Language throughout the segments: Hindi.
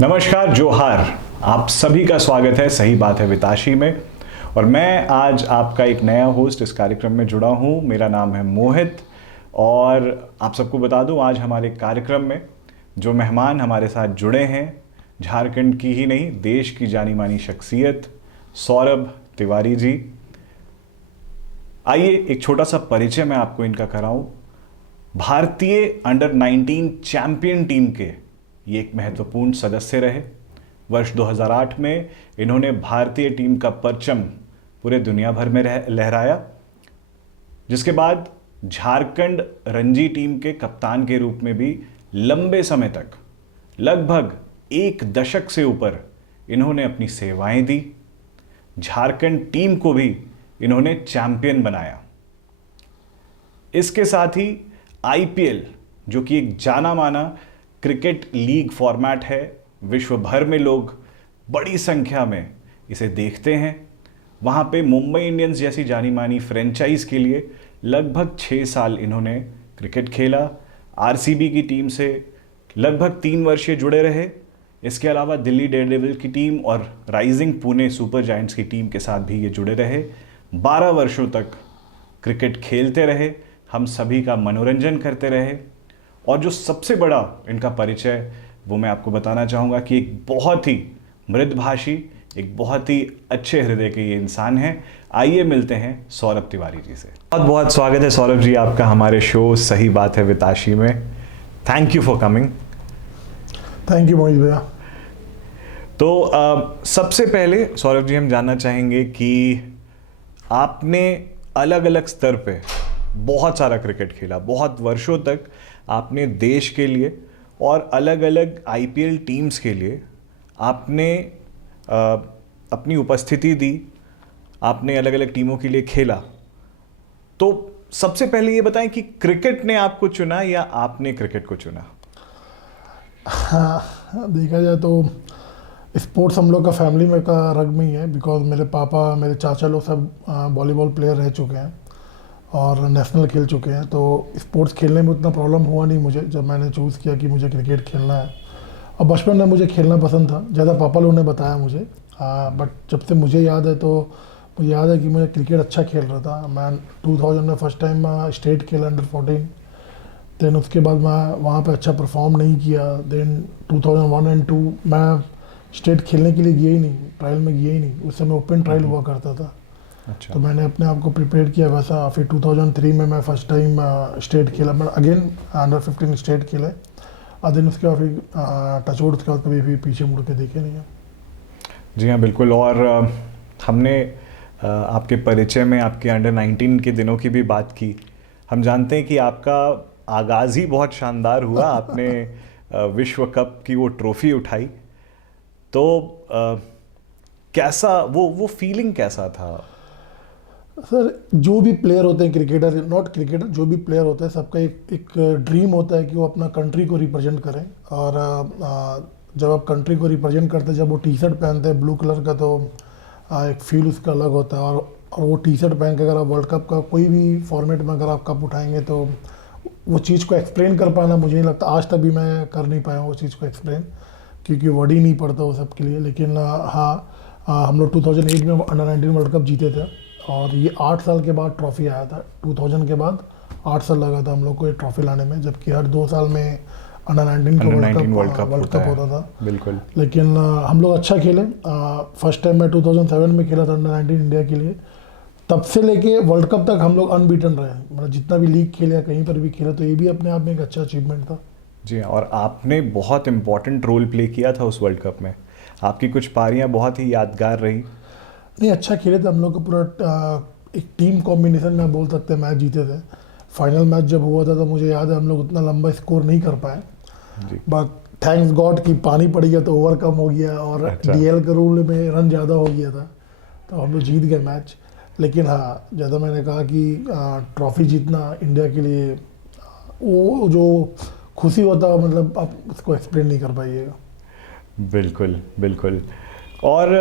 नमस्कार, जोहार। आप सभी का स्वागत है सही बात है विताशी में। और मैं आज आपका एक नया होस्ट इस कार्यक्रम में जुड़ा हूं। मेरा नाम है मोहित। और आप सबको बता दूं, आज हमारे कार्यक्रम में जो मेहमान हमारे साथ जुड़े हैं, झारखंड की ही नहीं देश की जानी मानी शख्सियत सौरभ तिवारी जी। आइए एक छोटा सा परिचय मैं आपको इनका कराऊं। भारतीय अंडर 19 चैंपियन टीम के ये एक महत्वपूर्ण सदस्य रहे। वर्ष 2008 में इन्होंने भारतीय टीम का परचम पूरे दुनिया भर में लहराया, जिसके बाद झारखंड रणजी टीम के कप्तान के रूप में भी लंबे समय तक, लगभग एक दशक से ऊपर इन्होंने अपनी सेवाएं दी। झारखंड टीम को भी इन्होंने चैंपियन बनाया। इसके साथ ही आईपीएल, जो कि एक जाना माना क्रिकेट लीग फॉर्मेट है, विश्व भर में लोग बड़ी संख्या में इसे देखते हैं। वहाँ पे मुंबई इंडियंस जैसी जानी मानी फ्रेंचाइज के लिए लगभग 6 साल इन्होंने क्रिकेट खेला। आरसीबी की टीम से लगभग 3 वर्ष ये जुड़े रहे। इसके अलावा दिल्ली डेयरडेविल की टीम और राइजिंग पुणे सुपर जायंट्स की टीम के साथ भी ये जुड़े रहे। 12 वर्षों तक क्रिकेट खेलते रहे, हम सभी का मनोरंजन करते रहे। और जो सबसे बड़ा इनका परिचय वो मैं आपको बताना चाहूँगा कि एक बहुत ही मृदभाषी, एक बहुत ही अच्छे हृदय के ये इंसान हैं। आइए मिलते हैं सौरभ तिवारी जी से। बहुत बहुत स्वागत है सौरभ जी आपका हमारे शो सही बात है विताशी में। Thank you for coming. Thank you Mohit भैया। तो सबसे पहले सौरभ जी हम जानना चाहेंगे कि आपने अलग अलग स्तर पे बहुत सारा क्रिकेट खेला, बहुत वर्षों तक आपने देश के लिए और अलग अलग आईपीएल टीम्स के लिए आपने अपनी उपस्थिति दी, आपने अलग अलग टीमों के लिए खेला। तो सबसे पहले ये बताएं कि क्रिकेट ने आपको चुना या आपने क्रिकेट को चुना? हाँ, देखा जाए तो स्पोर्ट्स हम लोग का फैमिली में का रग में ही है। बिकॉज मेरे पापा, मेरे चाचा लोग सब वॉलीबॉल प्लेयर रह चुके हैं और नेशनल खेल चुके हैं। तो स्पोर्ट्स खेलने में उतना प्रॉब्लम हुआ नहीं मुझे जब मैंने चूज़ किया कि मुझे क्रिकेट खेलना है। और बचपन में मुझे खेलना पसंद था, ज़्यादा पापा लोगों ने बताया मुझे। बट जब से मुझे याद है तो मुझे याद है कि मुझे क्रिकेट अच्छा खेल रहा था। मैं 2000 में फर्स्ट टाइम स्टेट खेला अंडर 14। देन उसके बाद मैं वहाँ पे अच्छा परफॉर्म नहीं किया। देन 2001 और 2 मैं स्टेट खेलने के लिए गया ही नहीं, ट्रायल में गया ही नहीं। उस समय ओपन ट्रायल हुआ करता था। अच्छा। तो मैंने अपने आप को प्रिपेयर किया वैसा। फिर 2003 में मैं फर्स्ट टाइम स्टेट खेला। मैं अगेन अंडर 15 स्टेट खेले और दिन उसके बाद फिर टचवुड उसके बाद कभी भी पीछे मुड़ के देखे नहीं है। जी हाँ, बिल्कुल। और हमने आपके परिचय में आपके अंडर 19 के दिनों की भी बात की। हम जानते हैं कि आपका आगाज़ ही बहुत शानदार हुआ। आपने विश्व कप की वो ट्रॉफी उठाई। तो कैसा वो फीलिंग कैसा था? सर, जो भी प्लेयर होते हैं, क्रिकेटर नॉट क्रिकेटर, जो भी प्लेयर होता है सबका एक ड्रीम होता है कि वो अपना कंट्री को रिप्रेजेंट करें। और जब आप कंट्री को रिप्रेजेंट करते हैं, जब वो टी शर्ट पहनते हैं ब्लू कलर का, तो एक फील उसका अलग होता है। और वो टी शर्ट पहन के अगर आप वर्ल्ड कप का कोई भी फॉर्मेट में अगर आप कप उठाएंगे तो वो चीज़ को एक्सप्लेन कर पाना, मुझे नहीं लगता आज तक भी मैं कर नहीं पाया हूँ वो चीज़ को एक्सप्लेन, क्योंकि वर्ड ही नहीं पड़ता वो सब के लिए। लेकिन हाँ, हम लोग 2008 में अंडर 19 वर्ल्ड कप जीते थे और ये 8 साल के बाद ट्रॉफी आया था। 2000 के बाद 8 साल लगा था हम लोग को ये ट्रॉफी लाने में, जबकि हर 2 साल में अंडर 19 का वर्ल्ड कप होता था। बिल्कुल। लेकिन हम लोग अच्छा खेले। फर्स्ट टाइम मैं 2007 में खेला था अंडर 19 इंडिया के लिए। तब से लेके वर्ल्ड कप तक हम लोग अनबीटन रहे। मतलब जितना भी लीग खेले, कहीं पर भी खेला, तो ये भी अपने आप में एक अच्छा अचीवमेंट था। जी हाँ, और आपने बहुत इम्पोर्टेंट रोल प्ले किया था उस वर्ल्ड कप में। आपकी कुछ पारियां बहुत ही यादगार रही। नहीं, अच्छा खेले थे हम लोग को। पूरा एक टीम कॉम्बिनेशन में बोल सकते हैं मैच जीते थे। फाइनल मैच जब हुआ था तो मुझे याद है हम लोग उतना लंबा स्कोर नहीं कर पाए। बट थैंक्स गॉड कि पानी पड़ गया तो ओवर कम हो गया और अच्छा। डीएल के रूल में रन ज़्यादा हो गया था, तो हम लोग जीत गए मैच। लेकिन हाँ, ज़्यादा मैंने कहा कि ट्रॉफी जीतना इंडिया के लिए वो जो खुशी होता है, मतलब आप उसको एक्सप्लेन नहीं कर पाइएगा। बिल्कुल बिल्कुल। और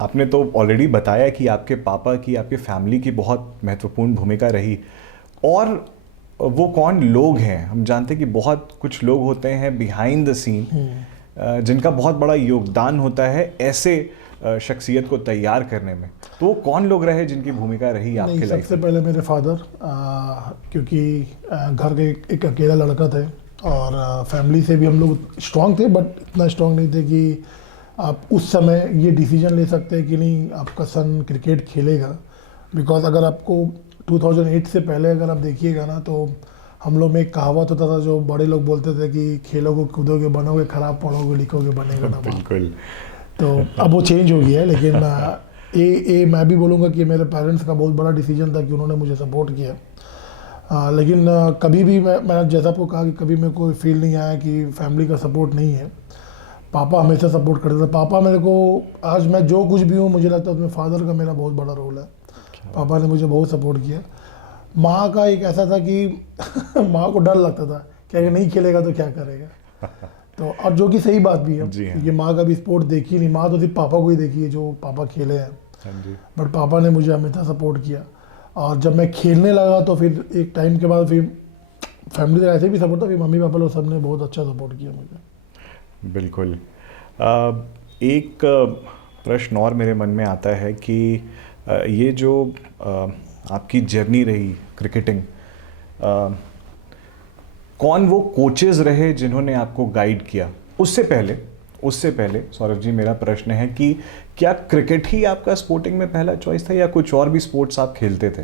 आपने तो ऑलरेडी बताया कि आपके पापा की, आपके फैमिली की बहुत महत्वपूर्ण भूमिका रही। और वो कौन लोग हैं? हम जानते हैं कि बहुत कुछ लोग होते हैं बिहाइंड द सीन जिनका बहुत बड़ा योगदान होता है ऐसे शख्सियत को तैयार करने में, तो वो कौन लोग रहे जिनकी भूमिका रही आपके नहीं, लाइफ सबसे में? पहले मेरे फादर, क्योंकि घर के एक अकेला लड़का थे और फैमिली से भी हम लोग स्ट्रांग थे, बट इतना स्ट्रांग नहीं थे कि आप उस समय ये डिसीजन ले सकते हैं कि नहीं आपका सन क्रिकेट खेलेगा। बिकॉज अगर आपको 2008 से पहले अगर आप देखिएगा ना, तो हम लोग में एक कहावत होता था जो बड़े लोग बोलते थे कि खेलोगे कूदोगे बनोगे, खराब पढ़ोगे लिखोगे बनेगा ना। बिल्कुल। तो अब वो चेंज हो गया है, लेकिन ये मैं भी बोलूँगा कि मेरे पेरेंट्स का बहुत बड़ा डिसीजन था कि उन्होंने मुझे सपोर्ट किया। लेकिन कभी भी मैं जैसा आपको कहा कि कभी मेरे को फील नहीं आया कि फैमिली का सपोर्ट नहीं है। पापा हमेशा सपोर्ट करते थे। पापा मेरे को, आज मैं जो कुछ भी हूँ मुझे लगता है उसमें फादर का मेरा बहुत बड़ा रोल है। पापा ने मुझे बहुत सपोर्ट किया। माँ का एक ऐसा था कि माँ को डर लगता था कि अगर नहीं खेलेगा तो क्या करेगा। तो और जो कि सही बात भी है, जी हाँ। क्योंकि माँ का भी स्पोर्ट देखी नहीं, माँ तो सिर्फ पापा को ही देखी है जो पापा खेले हैं। हाँ जी। बट पापा ने मुझे हमेशा सपोर्ट किया। और जब मैं खेलने लगा तो फिर एक टाइम के बाद फिर फैमिली का ऐसे भी सपोर्ट था, फिर मम्मी पापा लोग सब ने बहुत अच्छा सपोर्ट किया मुझे। बिल्कुल। एक प्रश्न और मेरे मन में आता है कि ये जो आपकी जर्नी रही क्रिकेटिंग, कौन वो कोचेज़ रहे जिन्होंने आपको गाइड किया? उससे पहले सौरभ जी, मेरा प्रश्न है कि क्या क्रिकेट ही आपका स्पोर्टिंग में पहला चॉइस था या कुछ और भी स्पोर्ट्स आप खेलते थे?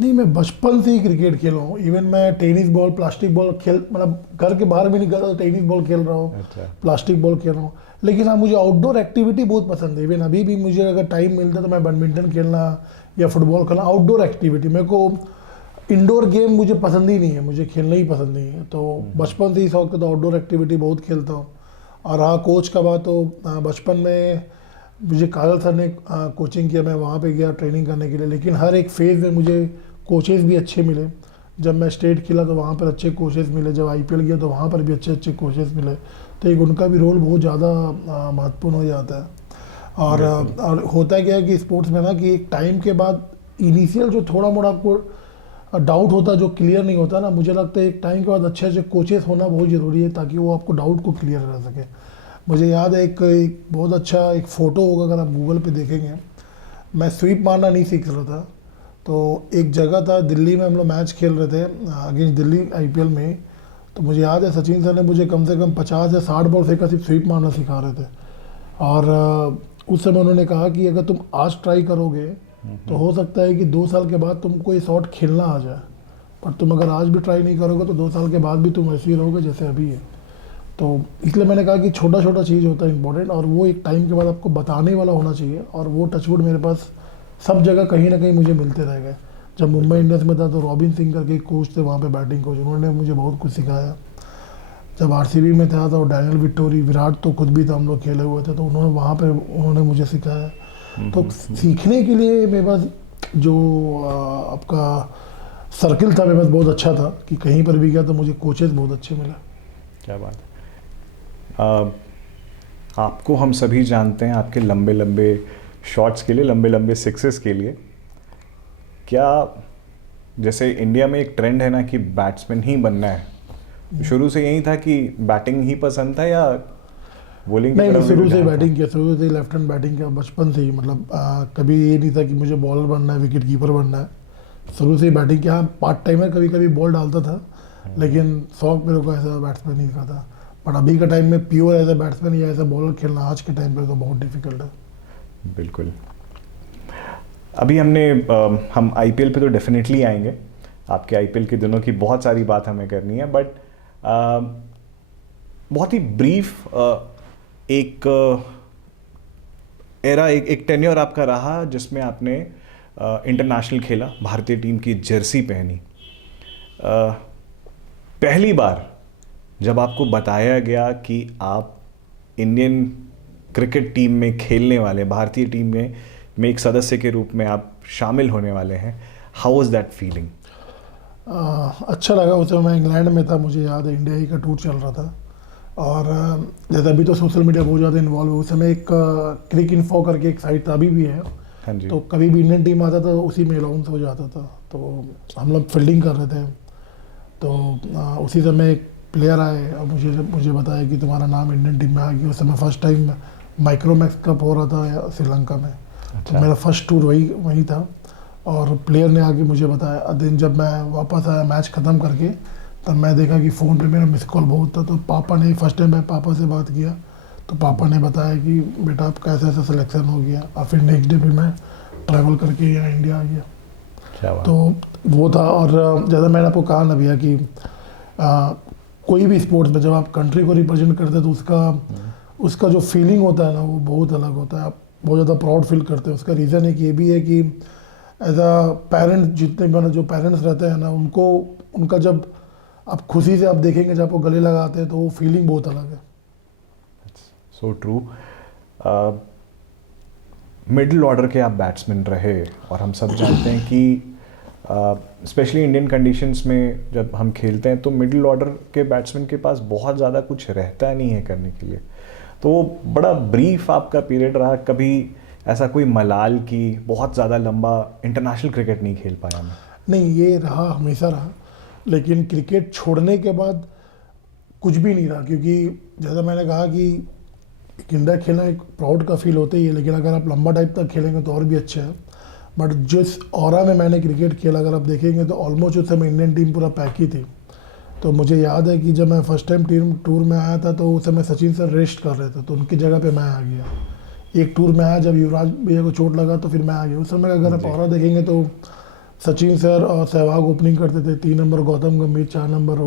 नहीं, मैं बचपन से ही क्रिकेट खेल रहा हूँ। इवन मैं टेनिस बॉल, प्लास्टिक बॉल खेल, मतलब घर के बाहर भी निकलता तो टेनिस बॉल खेल रहा हूँ। अच्छा। प्लास्टिक बॉल खेल रहा हूँ। लेकिन हाँ, मुझे आउटडोर एक्टिविटी बहुत पसंद है। इवन अभी भी मुझे अगर टाइम मिलता है तो मैं बैडमिंटन खेलना या फुटबॉल खेलना, आउटडोर एक्टिविटी। मेरे को इंडोर गेम मुझे पसंद ही नहीं है, मुझे खेलना ही पसंद नहीं है। तो बचपन से ही शौक था, तो आउटडोर एक्टिविटी बहुत खेलता हूँ। और हाँ, कोच का बात तो बचपन में मुझे काजल सर ने कोचिंग किया, मैं वहाँ पे गया ट्रेनिंग करने के लिए। लेकिन हर एक फेज़ में मुझे कोचेज़ भी अच्छे मिले। जब मैं स्टेट खेला तो वहाँ पर अच्छे कोचेज़ मिले, जब आईपीएल गया तो वहाँ पर भी अच्छे अच्छे कोचेज़ मिले। तो एक उनका भी रोल बहुत ज़्यादा महत्वपूर्ण हो जाता है। और होता क्या है कि स्पोर्ट्स में ना, कि एक टाइम के बाद इनिशियल जो थोड़ा मोड़ा आपको डाउट होता है जो क्लियर नहीं होता ना, मुझे लगता है एक टाइम के बाद अच्छे अच्छे कोचेस होना बहुत ज़रूरी है ताकि वो आपको डाउट को क्लियर कर सके। मुझे याद है एक बहुत अच्छा एक फ़ोटो होगा, अगर आप गूगल पे देखेंगे, मैं स्वीप मारना नहीं सीख रहा था। तो एक जगह था दिल्ली में, हम लोग मैच खेल रहे थे अगेंस्ट दिल्ली आईपीएल में। तो मुझे याद है सचिन सर ने मुझे कम से कम 50 या 60 बॉल फेंका, सिर्फ स्वीप मारना सिखा रहे थे। और उस समय उन्होंने कहा कि अगर तुम आज ट्राई करोगे तो हो सकता है कि 2 साल के बाद तुमको ये शॉट खेलना आ जाए, पर तुम अगर आज भी ट्राई नहीं करोगे तो 2 साल के बाद भी तुम ऐसे ही रहोगे जैसे अभी है। तो इसलिए मैंने कहा कि छोटा छोटा चीज़ होता है इंपॉर्टेंट, और वो एक टाइम के बाद आपको बताने वाला होना चाहिए। और वो टचवुड मेरे पास सब जगह कहीं ना कहीं मुझे मिलते रह गए। जब मुंबई इंडियंस में था तो रॉबिन सिंह करके एक कोच थे वहाँ पे, बैटिंग कोच, उन्होंने मुझे बहुत कुछ सिखाया। जब आरसीबी में था तो डैनियल विक्टोरी, विराट तो खुद भी था, हम लोग खेले हुए थे, तो उन्होंने वहाँ पे उन्होंने मुझे सिखाया। तो सीखने के लिए मेरे पास जो आपका सर्किल था मेरे पास बहुत अच्छा था, कि कहीं पर भी गया तो मुझे कोचेस बहुत अच्छे मिले। क्या बात है। आपको हम सभी जानते हैं आपके लंबे लंबे शॉट्स के लिए, लंबे लंबे सिक्सेस के लिए। क्या जैसे इंडिया में एक ट्रेंड है ना कि बैट्समैन ही बनना है, शुरू से यही था कि बैटिंग ही पसंद था या बॉलिंग? नहीं, शुरू से बैटिंग किया, शुरू से लेफ्ट हैंड बैटिंग किया बचपन से ही। मतलब कभी ये नहीं था कि मुझे बॉलर बनना है, विकेट कीपर बनना है। शुरू से ही बैटिंग किया। पार्ट टाइम में कभी कभी बॉल डालता था, लेकिन शौक मेरे को ऐसा बैट्समैन नहीं का था। बट अभी का टाइम में प्योर एज ए बैट्समैन या एज ए बॉलर खेलना आज के टाइम पे तो बहुत डिफिकल्ट है। बिल्कुल। अभी हम आईपीएल पे तो डेफिनेटली आएंगे, आपके आईपीएल के दिनों की बहुत सारी बात हमें करनी है। बट बहुत ही ब्रीफ एक एरा, एक टेन्योर आपका रहा जिसमें आपने इंटरनेशनल खेला, भारतीय टीम की जर्सी पहनी। पहली बार जब आपको बताया गया कि आप इंडियन क्रिकेट टीम में खेलने वाले, भारतीय टीम में एक सदस्य के रूप में आप शामिल होने वाले हैं, हाउ वाज दैट फीलिंग? अच्छा लगा। उस समय मैं इंग्लैंड में था, मुझे याद है इंडिया ही का टूर चल रहा था। और जैसे अभी तो सोशल मीडिया बहुत ज़्यादा इन्वॉल्व है, उस समय एक क्रिक इन्फो करके एक साइट अभी भी है। हाँ जी। तो कभी भी इंडियन टीम आता था उसी में अनाउंस हो जाता था। तो हम लोग फील्डिंग कर रहे थे, तो उसी समय एक प्लेयर आए और मुझे मुझे बताया कि तुम्हारा नाम इंडियन टीम में आ गया। उस समय फर्स्ट टाइम माइक्रोमैक्स कप हो रहा था श्रीलंका में, तो मेरा फर्स्ट टूर वही था। और प्लेयर ने आके मुझे बताया। दिन जब मैं वापस आया मैच ख़त्म करके, तब मैं देखा कि फ़ोन पे मेरा मिस कॉल बहुत था। तो पापा ने फर्स्ट टाइम मैं पापा से बात किया, तो पापा ने बताया कि बेटा आपका ऐसा ऐसा सिलेक्शन हो गया। और फिर नेक्स्ट डे भी मैं ट्रैवल करके यहाँ इंडिया आ गया। क्या बात। तो वो था। और ज़्यादा मैंने आपको कहा ना भैया कि कोई भी स्पोर्ट्स में जब आप कंट्री को रिप्रेजेंट करते हैं तो उसका जो फीलिंग होता है ना, वो बहुत अलग होता है। आप बहुत ज़्यादा प्राउड फील करते हैं। उसका रीज़न एक ये भी है कि एज अ पेरेंट, जितने भी जो पेरेंट्स रहते हैं ना, उनका जब आप खुशी से आप देखेंगे, जब आपको गले लगाते हैं, तो वो फीलिंग बहुत अलग है। So true. मिडिल ऑर्डर के आप बैट्समैन रहे, और हम सब जानते हैं कि स्पेशली इंडियन कंडीशंस में जब हम खेलते हैं तो मिडिल ऑर्डर के बैट्समैन के पास बहुत ज़्यादा कुछ रहता नहीं है करने के लिए। तो वो बड़ा ब्रीफ आपका पीरियड रहा। कभी ऐसा कोई मलाल की बहुत ज़्यादा लंबा इंटरनेशनल क्रिकेट नहीं खेल पाया मैं? नहीं, ये रहा, हमेशा रहा। लेकिन क्रिकेट छोड़ने के बाद कुछ भी नहीं रहा, क्योंकि जैसा मैंने कहा कि इंडिया खेलना एक प्राउड का फील होता ही है, लेकिन अगर आप लंबा टाइम तक खेलेंगे तो और भी अच्छा है। बट जिस ऑरा में मैंने क्रिकेट खेला, अगर आप देखेंगे तो ऑलमोस्ट उस समय इंडियन टीम पूरा पैक ही थी। तो मुझे याद है कि जब मैं फर्स्ट टाइम टीम टूर में आया था, तो उस समय सचिन सर रेस्ट कर रहे थे, तो उनकी जगह पे मैं आ गया। एक टूर में आया जब युवराज भैया को चोट लगा, तो फिर मैं आ गया। उस समय अगर आप ऑरा देखेंगे तो सचिन सर और सहवाग ओपनिंग करते थे। 3 नंबर गौतम गंभीर, 4 नंबर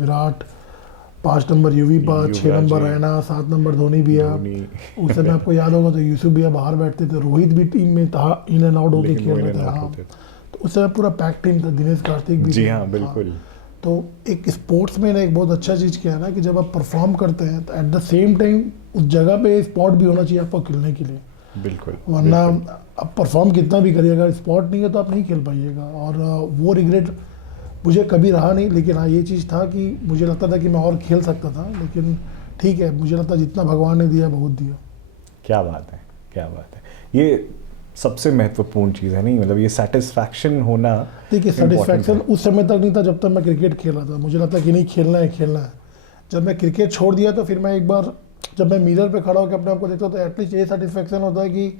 विराट, 5 नंबर यूवी पास, 6 नंबर रैना, 7 नंबर धोनी भैया। उस समय आपको याद होगा तो यूसुफ भैया बाहर बैठते थे, रोहित भी टीम में था, इन एंड आउट होकर खेल रहे थे। हाँ, तो उस समय पूरा पैक टीम था, दिनेश कार्तिक भी। जी हाँ, बिल्कुल। तो एक स्पोर्ट्स में एक बहुत अच्छा चीज़ क्या है ना, कि जब आप परफॉर्म करते हैं तो एट द सेम टाइम उस जगह पे स्पॉट भी होना चाहिए आपको खेलने के लिए। बिल्कुल। वरना आप परफॉर्म कितना भी करिएगा, स्पॉट नहीं है तो आप नहीं खेल पाइएगा। और वो रिग्रेट मुझे कभी रहा नहीं। लेकिन हाँ, ये चीज़ था कि मुझे लगता था कि मैं और खेल सकता था, लेकिन ठीक है, मुझे लगता जितना भगवान ने दिया बहुत दिया। क्या बात है, क्या बात है। ये सबसे महत्वपूर्ण चीज़ है, नहीं मतलब ये सेटिस्फैक्शन होना। देखिए, सेटिस्फैक्शन उस समय तक नहीं था जब तक मैं क्रिकेट खेला था। मुझे लगता कि नहीं, खेलना है खेलना है। जब मैं क्रिकेट छोड़ दिया तो फिर मैं एक बार जब मैं मिरर पे खड़ा होकर अपने आप को देखता तो एटलीस्ट ये सेटिस्फैक्शन होता है कि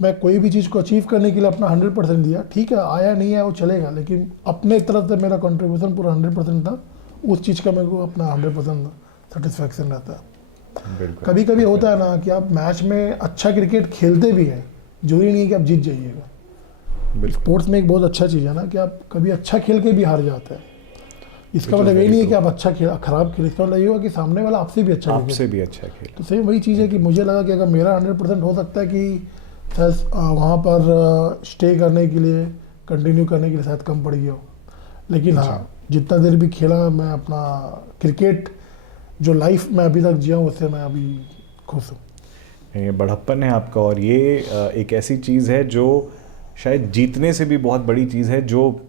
मैं कोई भी चीज़ को अचीव करने के लिए अपना 100% दिया। ठीक है, आया नहीं आया वो चलेगा, लेकिन अपने तरफ से मेरा कंट्रीब्यूशन पूरा 100% था। उस चीज़ का मेरे को अपना 100% सेटिस्फैक्शन रहता है। कभी कभी होता है ना कि आप मैच में अच्छा क्रिकेट खेलते भी हैं, जरूरी नहीं है कि आप जीत जाइएगा। स्पोर्ट्स में एक बहुत अच्छा चीज़ है ना कि आप कभी अच्छा खेल के भी हार जाते हैं। इसका मतलब ये नहीं है कि आप अच्छा खेल खराब खेल, इसका मतलब ये होगा कि सामने वाला आपसे भी अच्छा खेल। तो सेम वही चीज़ है कि मुझे लगा कि अगर मेरा 100% हो सकता है कि शायद वहाँ पर स्टे करने के लिए, कंटिन्यू करने के लिए शायद कम पड़ गया हो। लेकिन हाँ, जितना देर भी खेला मैं अपना क्रिकेट जो लाइफ में अभी तक जिया हूँ, उससे मैं अभी खुश हूँ। ये बड़प्पन है आपका, और ये एक ऐसी चीज़ है जो शायद जीतने से भी बहुत बड़ी चीज़ है। जो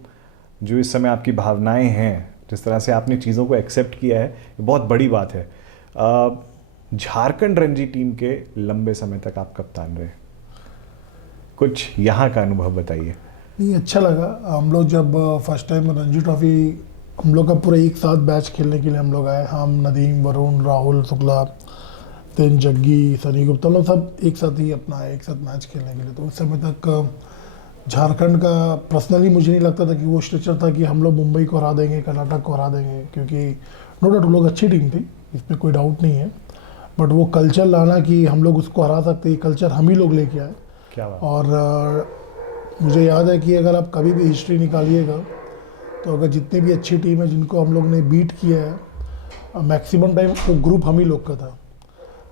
इस समय आपकी भावनाएं हैं, जिस तरह से आपने चीज़ों को एक्सेप्ट किया है, ये बहुत बड़ी बात है। झारखंड रणजी टीम के लंबे समय तक आप कप्तान रहे, कुछ यहाँ का अनुभव बताइए। नहीं, अच्छा लगा। हम लोग जब फर्स्ट टाइम रणजी ट्रॉफी, हम लोग का पूरा एक साथ बैच खेलने के लिए हम लोग आए। हम, नदीम, वरुण, राहुल शुक्ला, तेन जग्गी, सनी गुप्ता, लोग सब एक साथ ही अपना आए, एक साथ मैच खेलने के लिए। तो उस समय तक झारखंड का पर्सनली मुझे नहीं लगता था कि वो स्ट्रक्चर था कि हम लोग मुंबई को हरा देंगे, कर्नाटक को हरा देंगे, क्योंकि नो डाउट लोग अच्छी टीम थी, इसमें कोई डाउट नहीं है। बट वो कल्चर लाना कि हम लोग उसको हरा सकते, ये कल्चर हम ही लोग लेके आए। क्या बात। और मुझे याद है कि अगर आप कभी भी हिस्ट्री निकालिएगा तो अगर जितनी भी अच्छी टीम है जिनको हम लोग ने बीट किया है, मैक्सिमम टाइम वो ग्रुप हम ही लोग का था।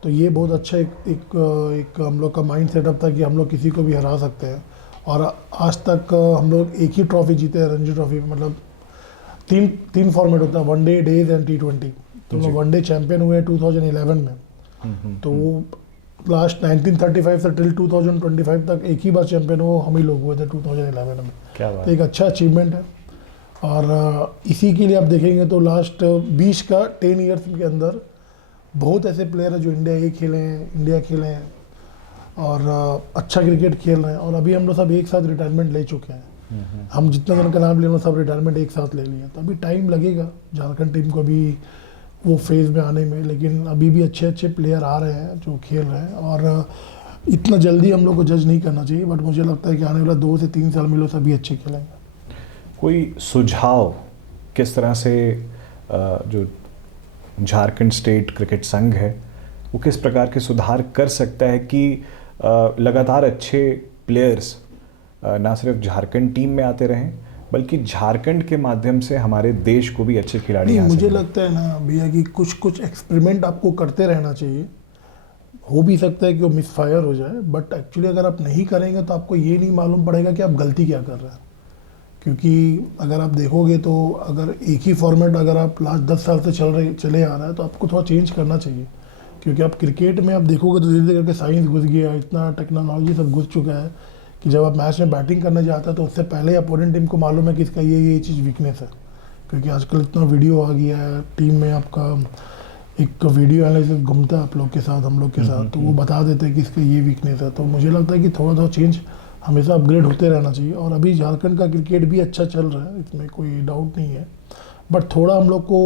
तो ये बहुत अच्छा एक हम लोग का माइंड सेटअप था कि हम लोग किसी को भी हरा सकते हैं। और आज तक हम लोग एक ही ट्रॉफी जीते हैं रणजी ट्रॉफी में। मतलब तीन फॉर्मेट होता है, वनडे, डेज एंड T20। तो हम लोग वनडे चैंपियन हुए 2011 में। तो वो लास्ट 1935 से टिल 2025 तक एक ही बार चैंपियन हो हम ही लोग हुए थे 2011 में। क्या बात। तो एक अच्छा अचीवमेंट है। और इसी के लिए आप देखेंगे तो लास्ट 10 ईयर्स के अंदर बहुत ऐसे प्लेयर हैं जो इंडिया खेले हैं और अच्छा क्रिकेट खेल रहे हैं। और अभी हम लोग सब एक साथ रिटायरमेंट ले चुके हैं। हम जितने जन का नाम ले सब रिटायरमेंट एक साथ ले लिए। तो अभी टाइम लगेगा झारखंड टीम को भी वो फेज़ में आने में, लेकिन अभी भी अच्छे अच्छे प्लेयर आ रहे हैं जो खेल रहे हैं, और इतना जल्दी हम लोग को जज नहीं करना चाहिए, बट मुझे लगता है कि आने वाला 2 से 3 साल में लोग सभी अच्छे खेलेंगे। कोई सुझाव किस तरह से जो झारखंड स्टेट क्रिकेट संघ है वो किस प्रकार के सुधार कर सकता है कि लगातार अच्छे प्लेयर्स ना सिर्फ झारखंड टीम में आते रहें बल्कि झारखंड के माध्यम से हमारे देश को भी अच्छे खिलाड़ी नहीं, हासिल मुझे हों? लगता है ना भैया कि कुछ कुछ एक्सपेरिमेंट आपको करते रहना चाहिए। हो भी सकता है कि वो मिसफायर हो जाए, बट एक्चुअली अगर आप नहीं करेंगे तो आपको ये नहीं मालूम पड़ेगा कि आप गलती क्या कर रहे हैं। क्योंकि अगर आप देखोगे तो अगर एक ही फॉर्मेट अगर आप लास्ट 10 साल से चले आ रहा है तो आपको थोड़ा चेंज करना चाहिए। क्योंकि आप क्रिकेट में आप देखोगे तो धीरे धीरे करके साइंस घुस गया, इतना टेक्नोलॉजी सब घुस चुका है कि जब आप मैच में बैटिंग करने जाता है तो उससे पहले अपोनेंट टीम को मालूम है कि इसका ये चीज़ वीकनेस है। क्योंकि आजकल इतना वीडियो आ गया है, टीम में आपका एक वीडियो एनालिसिस घूमता है आप लोग के साथ, हम लोग के साथ, तो वो बता देते हैं कि इसका ये वीकनेस है। तो मुझे लगता है कि थोड़ा थोड़ा चेंज हमेशा अपग्रेड होते रहना चाहिए। और अभी झारखंड का क्रिकेट भी अच्छा चल रहा है, इसमें कोई डाउट नहीं है, बट थोड़ा हम लोग को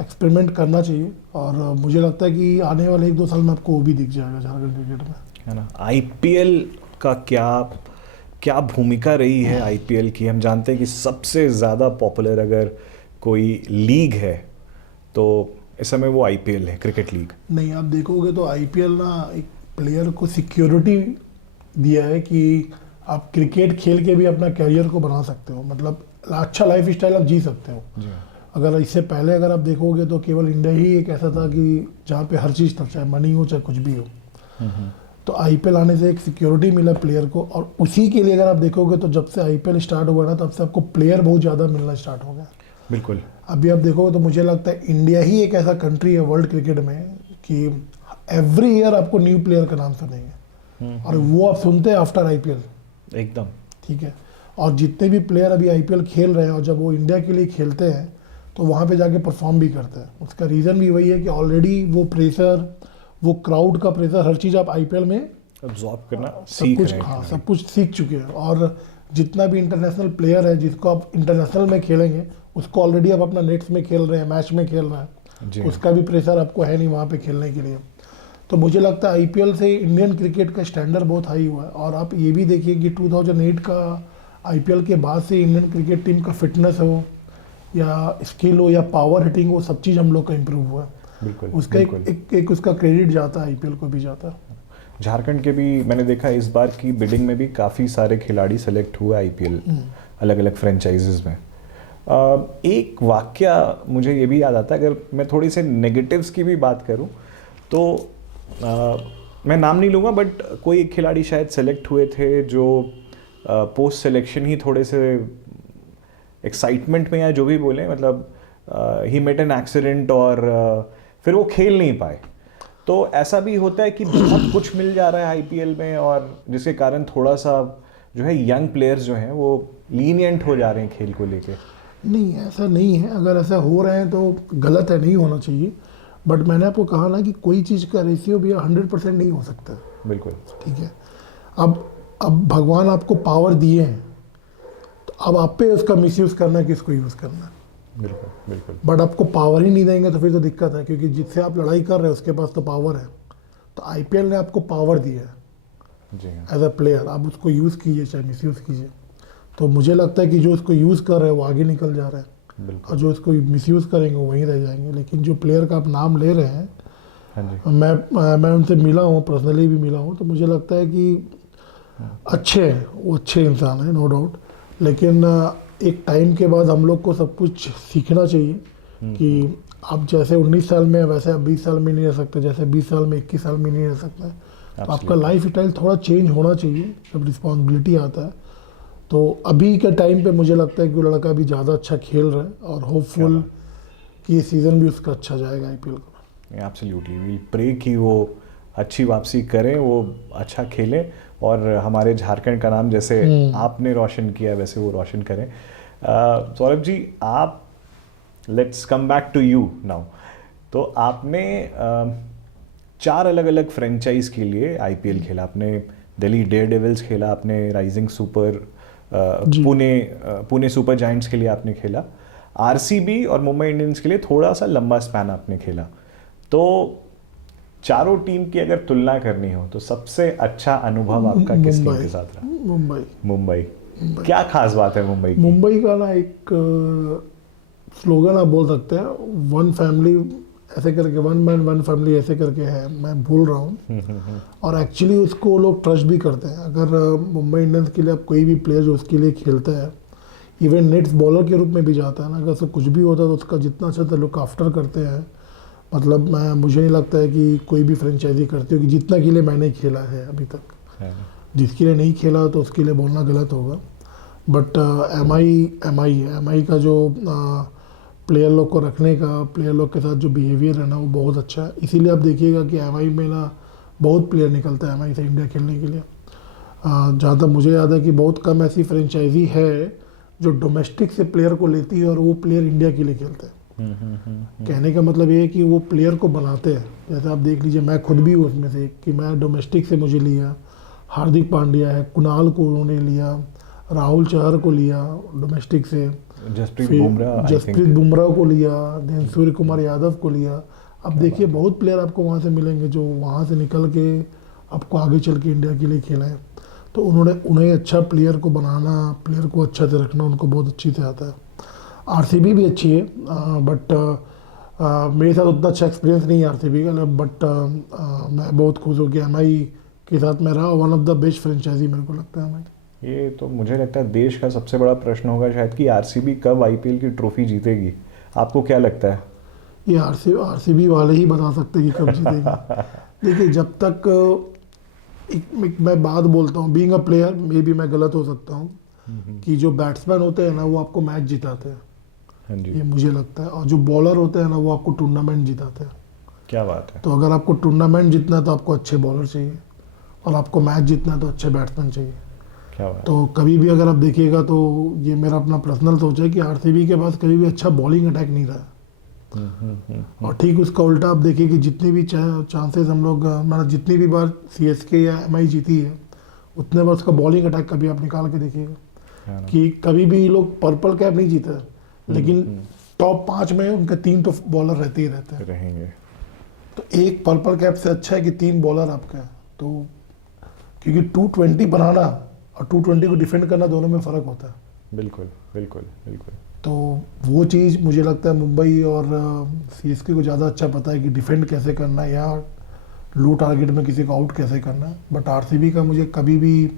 एक्सपेरिमेंट करना चाहिए। और मुझे लगता है कि आने वाले 1-2 साल में आपको वो भी दिख जाएगा झारखंड क्रिकेट में, है ना। आईपीएल का क्या क्या भूमिका रही है आईपीएल की? हम जानते हैं कि सबसे ज़्यादा पॉपुलर अगर कोई लीग है तो इस समय वो आईपीएल है, क्रिकेट लीग। नहीं, आप देखोगे तो आईपीएल ना एक प्लेयर को सिक्योरिटी दिया है कि आप क्रिकेट खेल के भी अपना करियर को बना सकते हो, मतलब अच्छा लाइफ स्टाइल आप जी सकते हो। जी। अगर इससे पहले अगर आप देखोगे तो केवल इंडिया ही एक ऐसा था कि जहाँ पे हर चीज़ था, चाहे मनी हो चाहे कुछ भी हो। तो आईपीएल आने से एक सिक्योरिटी मिला प्लेयर को, और उसी के लिए अगर आप देखोगे तो जब से आईपीएल स्टार्ट हुआ ना तब से आपको प्लेयर बहुत ज़्यादा मिलना स्टार्ट हो गया। बिल्कुल। अभी आप देखोगे तो मुझे लगता है इंडिया ही एक ऐसा कंट्री है वर्ल्ड क्रिकेट में कि एवरी ईयर आपको न्यू प्लेयर का नाम सुनेंगे, और वो आप सुनते हैं आफ्टर आईपीएल। एकदम ठीक है। और जितने भी प्लेयर अभी आईपीएल खेल रहे हैं और जब वो इंडिया के लिए खेलते हैं तो वहाँ पे जाके परफॉर्म भी करते हैं। उसका रीज़न भी वही है कि ऑलरेडी वो प्रेशर, वो क्राउड का प्रेशर, हर चीज़ आप आईपीएल में अब्जॉर्ब करना सब सीख कुछ, रहे हैं हाँ, खिलाड़ी। सब कुछ सीख चुके हैं। और जितना भी इंटरनेशनल प्लेयर है जिसको आप इंटरनेशनल में खेलेंगे उसको ऑलरेडी आप अपना नेट्स में खेल रहे हैं, मैच में खेल रहे हैं, जी। उसका भी प्रेशर आपको है नहीं वहाँ पे खेलने के लिए। तो मुझे लगता है आईपीएल से इंडियन क्रिकेट का स्टैंडर्ड बहुत हाई हुआ है। और आप ये भी देखिए कि 2008 का आईपीएल के बाद से इंडियन क्रिकेट टीम का फिटनेस हो या स्किल हो या पावर हिटिंग हो, सब चीज़ हम लोग का इम्प्रूव हुआ है। बिल्कुल उसका बिल्कुल। एक उसका क्रेडिट जाता है, आईपीएल को भी जाता है। झारखंड के भी मैंने देखा इस बार की बिडिंग में भी काफ़ी सारे खिलाड़ी सेलेक्ट हुए आईपीएल अलग अलग फ्रेंचाइजीज में। एक वाकया मुझे ये भी याद आता है, अगर मैं थोड़ी से नेगेटिव्स की भी बात करूं तो मैं नाम नहीं लूँगा, बट कोई एक खिलाड़ी शायद सेलेक्ट हुए थे जो पोस्ट सिलेक्शन ही थोड़े से एक्साइटमेंट में या जो भी बोलें, मतलब ही मेट एन एक्सीडेंट और फिर वो खेल नहीं पाए। तो ऐसा भी होता है कि बहुत कुछ मिल जा रहा है आईपीएल में और जिसके कारण थोड़ा सा जो है यंग प्लेयर्स जो हैं वो लीनियंट हो जा रहे हैं खेल को लेके। नहीं, ऐसा नहीं है। अगर ऐसा हो रहे हैं तो गलत है, नहीं होना चाहिए। बट मैंने आपको कहा ना कि कोई चीज़ का रेशियो भी 100% नहीं हो सकता। बिल्कुल। ठीक है। अब भगवान आपको पावर दिए हैं तो अब आप पे उसका मिसयूज़ करना है कि इसको यूज़ करना है। बिल्कुल बिल्कुल। बट आपको पावर ही नहीं देंगे तो फिर तो दिक्कत है, क्योंकि जिससे आप लड़ाई कर रहे हैं उसके पास तो पावर है। तो आईपीएल ने आपको पावर दी है जी हाँ। एज अ प्लेयर, आप उसको यूज़ कीजिए चाहे मिसयूज़ कीजिए। तो मुझे लगता है कि जो उसको यूज़ कर रहे हैं वो आगे निकल जा रहे हैं, बिल्कुल। और जो इसको मिसयूज़ करेंगे वो वहीं रह जाएंगे। लेकिन जो प्लेयर का आप नाम ले रहे हैं, हाँ जी। मैं उनसे मिला हूँ, पर्सनली भी मिला हूँ, तो मुझे लगता है कि अच्छे हैं, वो अच्छे इंसान हैं, नो डाउट। लेकिन एक टाइम के बाद हम लोग को सब कुछ सीखना चाहिए कि आप जैसे 19 साल में वैसे आप 20 साल में नहीं रह सकते, जैसे 20 साल में 21 साल में नहीं रह सकते। तो आपका लाइफ स्टाइल थोड़ा चेंज होना चाहिए जब रिस्पॉन्सिबिलिटी आता है। तो अभी के टाइम पे मुझे लगता है कि वो लड़का भी ज़्यादा अच्छा खेल रहा है और होपफुल कि ये सीज़न भी उसका अच्छा जाएगा आईपीएल का। एब्सोल्युटली, वी प्रे कि वो अच्छी वापसी करें, वो अच्छा खेलें और हमारे झारखंड का नाम जैसे आपने रोशन किया वैसे वो रोशन करें। सौरभ जी, आप let's come back to you now. तो आपने 4 अलग अलग फ्रेंचाइज के लिए आईपीएल खेला। आपने दिल्ली डेयरडेविल्स खेला, आपने rising super Pune super giants के लिए आपने खेला, आरसीबी और मुंबई इंडियंस के लिए थोड़ा सा लंबा स्पैन आपने खेला, तो चारों टीम की अगर तुलना करनी हो तो सबसे अच्छा अनुभव आपका किस टीम के साथ रहा? मुंबई। मुंबई। क्या खास बात है मुंबई की? मुंबई का ना एक स्लोगन आप बोल सकते हैं, वन फैमिली ऐसे करके, वन मैन वन फैमिली ऐसे करके है, मैं भूल रहा हूँ। और एक्चुअली उसको लोग ट्रस्ट भी करते हैं। अगर मुंबई इंडियंस के लिए आप कोई भी प्लेयर जो उसके लिए खेलता है, इवन नेट्स बॉलर के रूप में भी जाता है ना, अगर उसको कुछ भी होता है तो उसका जितना अच्छा से लुक आफ्टर करते हैं, मतलब मुझे नहीं लगता है कि कोई भी फ्रेंचाइजी करती होगी जितना के लिए मैंने खेला है अभी तक। जिसके लिए नहीं खेला तो उसके लिए बोलना गलत होगा, बट एम आई का जो प्लेयर लोग को रखने का, प्लेयर लोग के साथ जो बिहेवियर है ना, वो बहुत अच्छा है। इसीलिए आप देखिएगा कि एम आई में ना बहुत प्लेयर निकलता है एम आई से इंडिया खेलने के लिए। जहाँ तक मुझे याद है कि बहुत कम ऐसी फ्रेंचाइजी है जो डोमेस्टिक से प्लेयर को लेती है और वो प्लेयर इंडिया के लिए खेलते हैं। कहने का मतलब ये है कि वो प्लेयर को बनाते हैं। जैसे आप देख लीजिए, मैं खुद भी हूँ उसमें से कि मैं डोमेस्टिक से मुझे लिया, हार्दिक पांड्या है, कुणाल को उन्होंने लिया, राहुल चहर को लिया डोमेस्टिक से, जसप्रीत बुमराह को लिया, देन सूर्य कुमार यादव को लिया। अब देखिए बहुत प्लेयर आपको वहाँ से मिलेंगे जो वहाँ से निकल के आपको आगे चल के इंडिया के लिए खेला है। तो उन्हें अच्छा प्लेयर को बनाना, प्लेयर को अच्छा से रखना उनको बहुत अच्छी से आता है। आरसीबी भी अच्छी है, बट मेरे साथ उतना अच्छा एक्सपीरियंस नहीं है आरसीबी का, बट मैं बहुत खुश हो गया एमआई के साथ में रहा। One of the best franchise मेरे को लगता है एमआई। ये तो मुझे लगता है देश का सबसे बड़ा प्रश्न होगा शायद कि आरसीबी कब आईपीएल की ट्रॉफी जीतेगी। आपको क्या लगता है? ये आरसीबी वाले ही बता सकते हैं कि कब जीतेगी। देखिए, जब तक मैं बात बोलता हूँ, being a player may be मैं गलत हो सकता हूँ, कि जो बैट्समैन होते हैं ना वो आपको मैच जिताते हैं, ये मुझे लगता है, और जो बॉलर होते हैं ना वो आपको टूर्नामेंट जिताते हैं। क्या बात है। तो अगर आपको टूर्नामेंट जीतना है तो आपको अच्छे बॉलर चाहिए, और आपको मैच जीतना है तो अच्छे बैट्समैन चाहिए। क्या बात। तो कभी भी अगर आप देखिएगा तो ये मेरा अपना पर्सनल सोच है कि आरसीबी के पास कभी भी अच्छा बॉलिंग अटैक नहीं रहा। और ठीक उसका उल्टा आप देखिए कि जितने भी चांसेस हम लोग, मतलब जितनी भी बार सीएसके या एमआई जीती है, उतने बार उसका बॉलिंग अटैक कभी आप निकाल के देखिएगा कि कभी भी लोग पर्पल कैप नहीं जीता, लेकिन टॉप 5 में उनके 3 तो बॉलर रहते ही रहेंगे। तो एक पर्पल कैप से अच्छा है कि 3 बॉलर आपके हैं। तो क्योंकि 220 बनाना और 220 को डिफेंड करना दोनों में फ़र्क होता है। बिल्कुल बिल्कुल बिल्कुल। तो वो चीज़ मुझे लगता है मुंबई और सीएसके को ज़्यादा अच्छा पता है कि डिफेंड कैसे करना है या लो टारगेट में किसी को आउट कैसे करना है। बट आरसीबी का मुझे कभी भी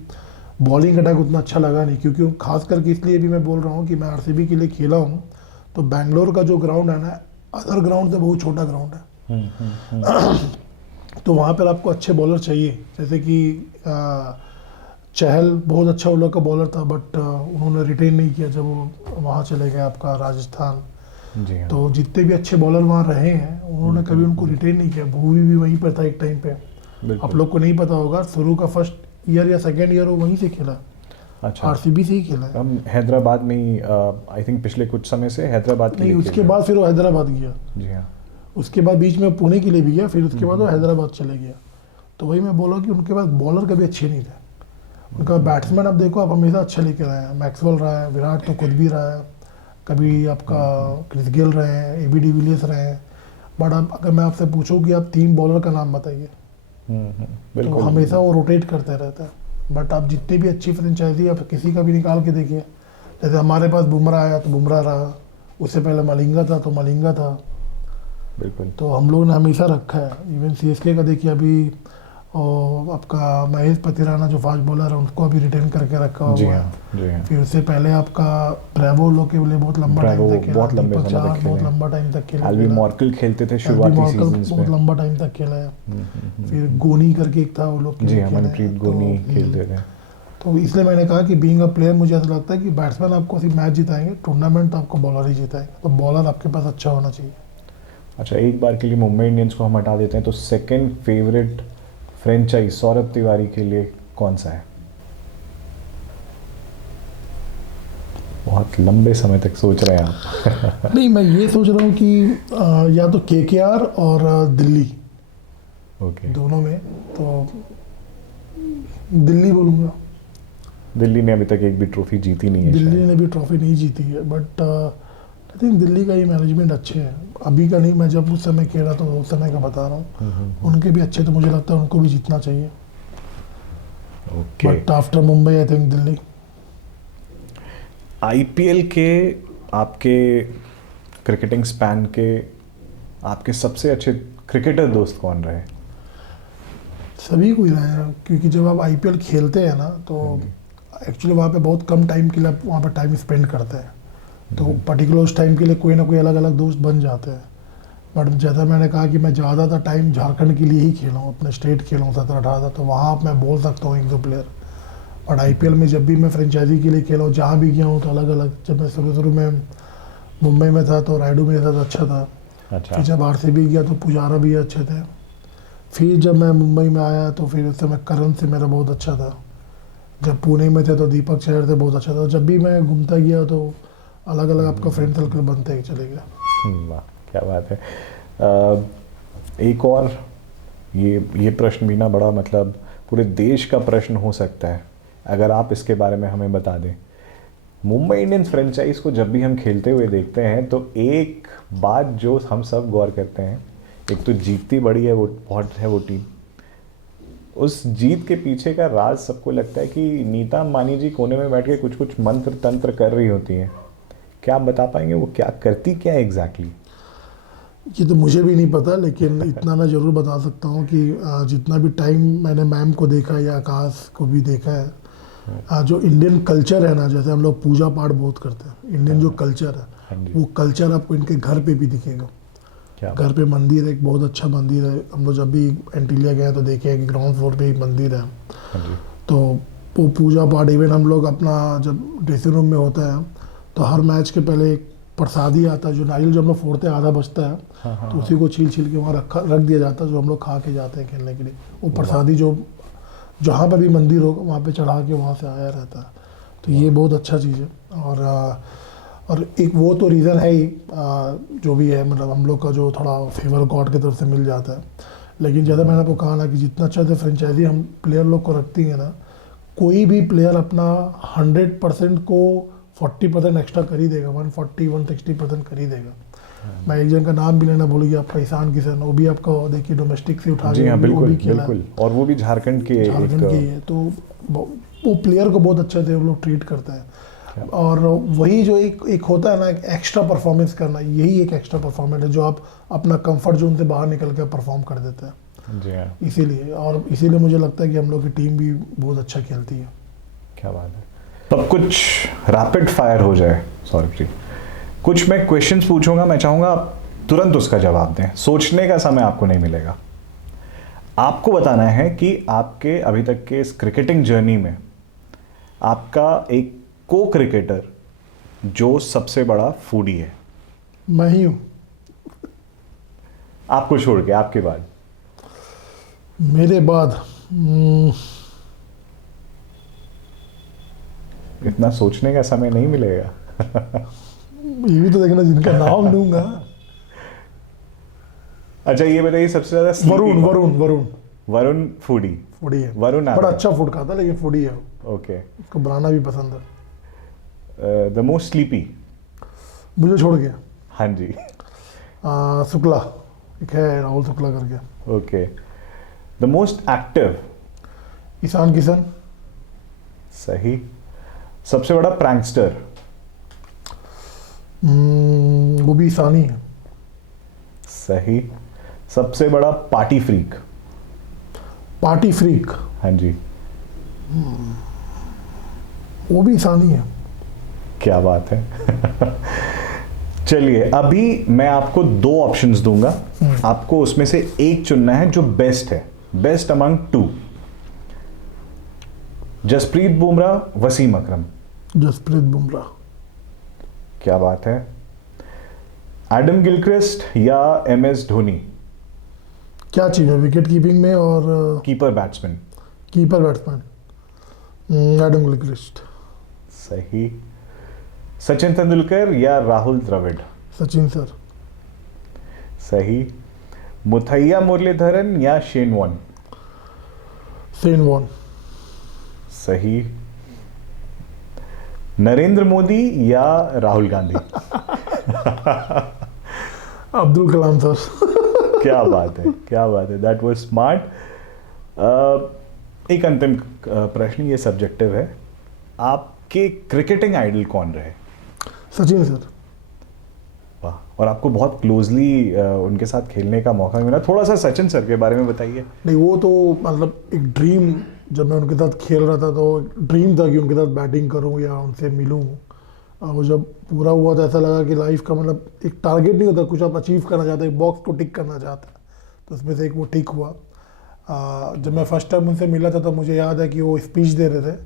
बॉलिंग अटैक उतना अच्छा लगा नहीं, क्योंकि खास करके इसलिए भी मैं बोल रहा हूँ कि मैं आरसीबी के लिए खेला हूँ। तो बेंगलोर का जो ग्राउंड है ना, अदर ग्राउंड से बहुत छोटा ग्राउंड है। तो वहाँ पर आपको अच्छे बॉलर चाहिए, जैसे कि चहल बहुत अच्छा उन लोग का बॉलर था, बट उन्होंने रिटेन नहीं किया जब वो वहाँ चले गए आपका राजस्थान। जी हाँ। तो जितने भी अच्छे बॉलर वहाँ रहे हैं उन्होंने कभी उनको रिटेन नहीं किया। भूवी भी वहीं पर था एक टाइम पे, आप लोग को नहीं पता होगा, शुरू का फर्स्ट ईयर या सेकेंड ईयर वो वहीं से खेला। अच्छा, आरसीबी से ही खेला है। हम हैदराबाद में ही आई थिंक पिछले कुछ समय से हैदराबाद नहीं, उसके बाद फिर वो हैदराबाद गया। जी हाँ। उसके बाद बीच में पुणे के लिए भी गया, फिर उसके बाद वो हैदराबाद चले गया। तो वही मैं बोला कि उनके पास बॉलर कभी अच्छे नहीं थे। उनका बैट्समैन आप देखो, आप हमेशा अच्छा लेके रहे हैं। मैक्सवेल रहा है, विराट तो खुद भी रहा है, कभी आपका क्रिस गेल रहे हैं, एबी डिविलियर्स रहे हैं। बट अब अगर मैं आपसे पूछूं कि आप 3 बॉलर का नाम बताइए, तो हमेशा वो रोटेट करते रहते हैं। बट आप जितनी भी अच्छी फ्रेंचाइजी आप किसी का भी निकाल के देखिए, जैसे हमारे पास बुमराह आया तो बुमराह रहा, उससे पहले मलिंगा था तो मलिंगा था। बिल्कुल। तो हम लोग ने हमेशा रखा है। इवन सीएसके का देखिए, अभी और आपका महेश पतिराना जो फास्ट बॉलर है उनको अभी रिटेन करके रखा हुआ है। जी हाँ। फिर उससे पहले आपका ब्रेवो लोग के लिए बहुत लंबा टाइम तक खेला, बहुत लंबा टाइम तक खेला। एल्वी मॉर्कल खेलते थे शुरुआती सीजन्स में, बहुत लंबा टाइम तक खेला है। फिर गोनी करके एक था वो लोग, जी हाँ, मनप्रीत गोनी खेलते थे। तो इसलिए मैंने कहा कि बीइंग अ प्लेयर मुझे ऐसा लगता है कि बैट्समैन आपको सिर्फ मैच जिताएंगे, टूर्नामेंट तो आपको बॉलर ही जिताएंगे। तो बॉलर आपके पास अच्छा होना चाहिए। अच्छा, एक बार के लिए मुंबई इंडियंस को हम हटा देते हैं तो second favourite franchise Saurabh Tiwari के लिए कौन सा है? बहुत लंबे समय तक सोच रहे हैं आप। नहीं, मैं ये सोच रहा हूँ कि या तो केकेआर और दिल्ली, दोनों में तो दिल्ली बोलूँगा। दिल्ली ने अभी तक एक भी ट्रॉफी जीती नहीं है। दिल्ली ने भी ट्रॉफी नहीं जीती है, बट आई थिंक दिल्ली का ही मैनेजमेंट अच्छे है, अभी का नहीं, मैं जब उस समय खेला तो उस समय का बता रहा हूँ, उनके भी अच्छे, तो मुझे लगता है उनको भी जीतना चाहिए। Okay. But after Mumbai I think Delhi. IPL के आपके क्रिकेटिंग स्पैन के आपके सबसे अच्छे क्रिकेटर दोस्त कौन रहे? सभी को ही रहे हैं, क्योंकि जब आप आईपीएल खेलते हैं ना तो एक्चुअली वहाँ पे बहुत कम टाइम के लिए आप वहाँ पे टाइम स्पेंड करते हैं, तो पर्टिकुलर उस टाइम के लिए कोई ना कोई अलग अलग दोस्त बन जाते हैं। बट जैसा मैंने कहा कि मैं ज़्यादातर टाइम झारखंड के लिए ही खेला हूँ, अपने स्टेट खेला हूँ 17-18, तो वहाँ मैं बोल सकता हूँ एक दो प्लेयर। बट आईपीएल में जब भी मैं फ्रेंचाइजी के लिए खेला हूँ, जहाँ भी गया हूँ तो अलग अलग, जब मैं शुरू में मुंबई में था तो रायडू मेरे साथ अच्छा था। अच्छा। फिर जब आरसीबी गया तो पुजारा भी अच्छे थे। फिर जब मैं मुंबई में आया तो फिर उस समय करण से मेरा बहुत अच्छा था। जब पुणे में थे तो दीपक चहर से बहुत अच्छा था। जब भी मैं घूमता गया तो अलग अलग आपका फ्रेंड सर्कल बनते ही चले गया। वाह, क्या बात है। एक और ये प्रश्न भी ना बड़ा मतलब पूरे देश का प्रश्न हो सकता है, अगर आप इसके बारे में हमें बता दें। मुंबई इंडियंस फ्रेंचाइज को जब भी हम खेलते हुए देखते हैं तो एक बात जो हम सब गौर करते हैं, एक तो जीतती बड़ी है वो बहुत है वो टीम, उस जीत के पीछे का राज सबको लगता है कि नीता अंबानी जी कोने में बैठ के कुछ कुछ मंत्र तंत्र कर रही होती हैं। क्या आप बता पाएंगे वो क्या करती क्या एग्जैक्टली? ये तो मुझे भी नहीं पता, लेकिन इतना मैं ज़रूर बता सकता हूँ कि जितना भी टाइम मैंने मैम को देखा या आकाश को भी देखा है, जो इंडियन कल्चर है ना, जैसे हम लोग पूजा पाठ बहुत करते हैं, इंडियन जो कल्चर है वो कल्चर आपको इनके घर पे भी दिखेगा। घर पे मंदिर है, एक बहुत अच्छा मंदिर है। हम लोग जब भी एंटीलिया गए तो देखे हैं कि ग्राउंड फ्लोर पे एक मंदिर है। तो वो पूजा पाठ, इवन हम लोग अपना जब ड्रेसिंग रूम में होता है तो हर मैच के पहले एक प्रसादी आता है, जो नारियल जो हम लोग फोड़ते हैं आधा बचता है, तो उसी को छील के वहाँ रख दिया जाता है, जो हम लोग खा के जाते हैं खेलने के लिए। वो प्रसादी जो जहाँ पर भी मंदिर होगा वहाँ पे चढ़ा के वहाँ से आया रहता है। तो ये बहुत अच्छा चीज़ है। और एक वो तो रीज़न है ही, जो भी है, मतलब हम लोग का जो थोड़ा फेवर गॉड की तरफ से मिल जाता है। लेकिन जैसा मैंने आपको कहा ना कि जितना अच्छा से फ्रेंचाइजी हम प्लेयर लोग को रखती है ना, कोई भी प्लेयर अपना 100% को 40% एक्स्ट्रा कर ही देगा, 140-160% कर ही देगा। मैं एक जन का नाम भी लेना भूल गया, आपका ईशान किशन, वो भी आपका देखिए डोमेस्टिक से उठा जी हाँ, के वो बिल्कुल भी खेला बिल्कुल, और वो भी झारखंड के की है। तो वो प्लेयर को बहुत अच्छे से वो लोग ट्रीट करते हैं। और वही जो एक होता है ना, एक एक्स्ट्रा परफॉर्मेंस करना, यही एक एक्स्ट्रा परफॉर्मेंस है जो आप अपना कंफर्ट जोन से बाहर निकल के परफॉर्म कर देते हैं। जी हाँ। इसीलिए मुझे लगता है कि हम लोग की टीम भी बहुत अच्छा खेलती है। क्या बात है। तो अब कुछ रैपिड फायर हो जाए सौरभ जी। कुछ मैं क्वेश्चंस पूछूंगा, मैं चाहूंगा आप तुरंत उसका जवाब दें, सोचने का समय आपको नहीं मिलेगा। आपको बताना है कि आपके अभी तक के इस क्रिकेटिंग जर्नी में आपका एक को क्रिकेटर जो सबसे बड़ा फूडी है। मैं ही हूँ। आपको छोड़ के, आपके बाद? मेरे बाद इतना सोचने का समय नहीं मिलेगा। ये भी तो देखना जिनका नाम लूंगा। अच्छा ये बताइए, सबसे ज्यादा वरुण वरुण वरुण वरुण फूडी है। वरुण बड़ा अच्छा फूड खाता है, लेकिन फूडी है। ओके। उसको बनाना भी पसंद है। The most sleepy? मुझे छोड़ के हाँ जी। शुक्ला, एक है राहुल शुक्ला करके। Okay. The most active? Ishan Kishan. सही। सबसे बड़ा प्रैंकस्टर? वो भी ईशान ही है। सही। सबसे बड़ा पार्टी फ्रीक? Party freak? हाँ जी। वो भी ईशान ही है। क्या बात है। चलिए अभी मैं आपको 2 ऑप्शंस दूंगा, आपको उसमें से एक चुनना है जो बेस्ट है, बेस्ट अमंग 2। जसप्रीत बुमराह, वसीम अकरम? जसप्रीत बुमराह। क्या बात है। एडम गिलक्रिस्ट या एमएस धोनी? क्या चीज है, विकेट कीपिंग में और keeper batsman? Keeper batsman, Adam Gilchrist. सही। सचिन तेंदुलकर या राहुल द्रविड़? सचिन सर। सही। मुथैया मुरलीधरन या शेन वॉर्न? Shane Warne. सही। नरेंद्र मोदी या राहुल गांधी? अब्दुल कलाम सर। क्या बात है, क्या बात है, दैट वाज स्मार्ट। एक अंतिम प्रश्न, ये सब्जेक्टिव है, आपके क्रिकेटिंग आइडल कौन रहे? सचिन सर। वाह, और आपको बहुत क्लोजली उनके साथ खेलने का मौका मिला, थोड़ा सा सचिन सर के बारे में बताइए। नहीं, वो तो मतलब एक ड्रीम, जब मैं उनके साथ खेल रहा था तो ड्रीम था कि उनके साथ बैटिंग करूं या उनसे मिलूं। और वो जब पूरा हुआ तो ऐसा लगा कि लाइफ का मतलब एक टारगेट नहीं होता, कुछ आप अचीव करना चाहते हैं, एक बॉक्स को टिक करना चाहते हैं, तो उसमें से एक वो टिक हुआ। जब मैं फर्स्ट टाइम उनसे मिला था तो मुझे याद है कि वो स्पीच दे रहे थे,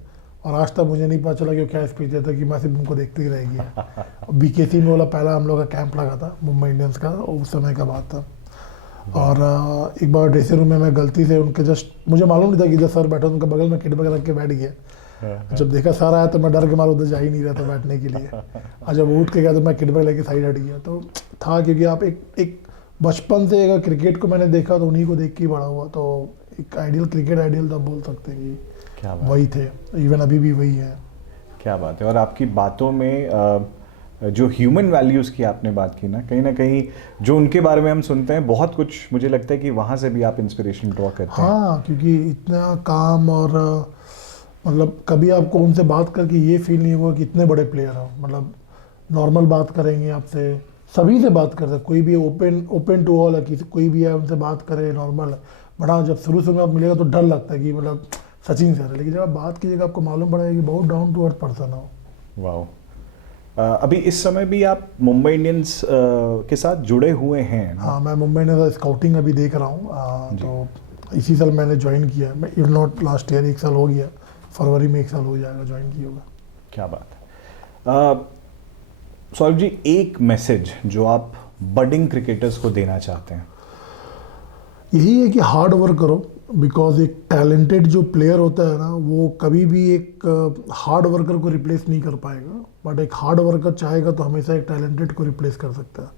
और आज तक मुझे नहीं पता चला कि वो क्या स्पीच देता, कि मैं सिर्फ उनको देखते ही रह गया। बीकेसी में वाला पहला हम लोग का कैंप लगा था मुंबई इंडियंस का, उस समय का बात था। और एक बार ड्रेसिंग रूम में मैं गलती से उनके जस्ट, मुझे मालूम नहीं था कि जब सर बैठा उनके बगल में किट बगल रख के बैठ गया। जब देखा सर आया तो मैं डर के मारे उधर जा ही नहीं रहा था बैठने के लिए। और जब उठ के गया तो मैं किट बगल लेके साइड हट गया। तो था क्योंकि आप एक बचपन से अगर क्रिकेट को मैंने देखा तो उन्हीं को देख के ही बड़ा हुआ, तो एक आइडियल, क्रिकेट आइडियल तो बोल सकते हैं कि क्या बात, वही थे, इवन अभी भी वही है। क्या बात है। और आपकी बातों में जो ह्यूमन वैल्यूज़ की आपने बात की ना कहीं जो उनके बारे में हम सुनते हैं, बहुत कुछ मुझे लगता है कि वहाँ से भी आप इंस्पिरेशन ड्रॉ करते हैं। हाँ, क्योंकि इतना काम, और मतलब कभी आपको उनसे बात करके ये फील नहीं हुआ कि इतने बड़े प्लेयर हो। मतलब नॉर्मल बात करेंगे आपसे, सभी से बात करते हैं, कोई भी ओपन टू ऑल है, कि कोई भी है उनसे बात करे नॉर्मल। बड़ा जब शुरू में आप मिलेगा तो डर लगता है कि मतलब सचिन सर है, लेकिन जब आप बात कीजिएगा आपको मालूम पड़ेगा कि बहुत डाउन टू अर्थ पर्सन हो। वाह। अभी इस समय भी आप मुंबई इंडियंस के साथ जुड़े हुए हैं ना? हाँ, मैं मुंबई इंडियंस स्काउटिंग अभी देख रहा हूँ। तो इसी साल मैंने ज्वाइन किया, मैं इफ नॉट लास्ट ईयर, 1 साल हो गया, फरवरी में 1 साल हो जाएगा ज्वाइन किया होगा। क्या बात है। सौरभ जी, एक मैसेज जो आप बडिंग क्रिकेटर्स को देना चाहते हैं? यही है कि हार्ड वर्क करो, बिकॉज एक टैलेंटेड जो प्लेयर होता है ना, वो कभी भी एक हार्ड वर्कर को रिप्लेस नहीं कर पाएगा, बट एक हार्ड वर्कर चाहेगा तो हमेशा एक टैलेंटेड को रिप्लेस कर सकता है।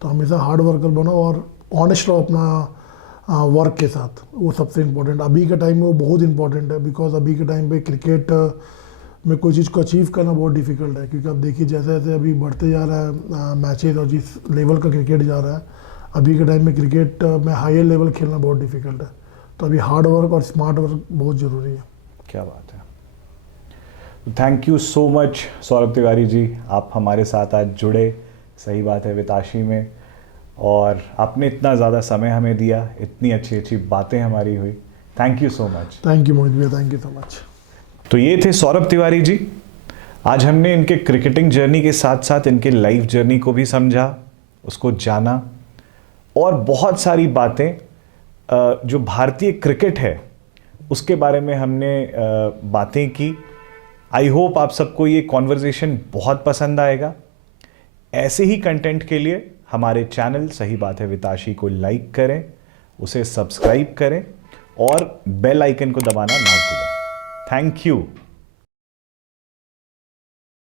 तो हमेशा हार्ड वर्कर बनो और ऑनेस्ट रहो अपना वर्क के साथ, वो सबसे इम्पोर्टेंट अभी के टाइम में, वो बहुत इंपॉर्टेंट है। बिकॉज अभी के टाइम पे क्रिकेट में कोई चीज़ को अचीव करना बहुत डिफिकल्ट है, क्योंकि आप देखिए जैसे जैसे अभी बढ़ते जा रहा है मैचेज, और जिस लेवल का क्रिकेट जा रहा है अभी के टाइम में, क्रिकेट में हायर लेवल खेलना बहुत डिफिकल्ट है। तो अभी हार्ड वर्क और स्मार्ट वर्क बहुत ज़रूरी है। क्या बात है। Thank you so much Saurabh Tiwari ji, आप हमारे साथ आज जुड़े, सही बात है, विताशी में, और आपने इतना ज़्यादा समय हमें दिया, इतनी अच्छी अच्छी बातें हमारी हुई। Thank you so much. Thank you Mohit भैया, थैंक यू सो मच। तो ये थे सौरभ तिवारी जी। आज हमने इनके क्रिकेटिंग जर्नी के साथ साथ इनके लाइफ जर्नी को भी समझा, उसको जाना, और बहुत सारी बातें जो भारतीय क्रिकेट है उसके बारे में हमने बातें की। आई होप आप सबको ये कॉन्वर्जेशन बहुत पसंद आएगा। ऐसे ही कंटेंट के लिए हमारे चैनल सही बात है विताशी को लाइक करें, उसे सब्सक्राइब करें और बेल आइकन को दबाना ना भूलें। Thank you.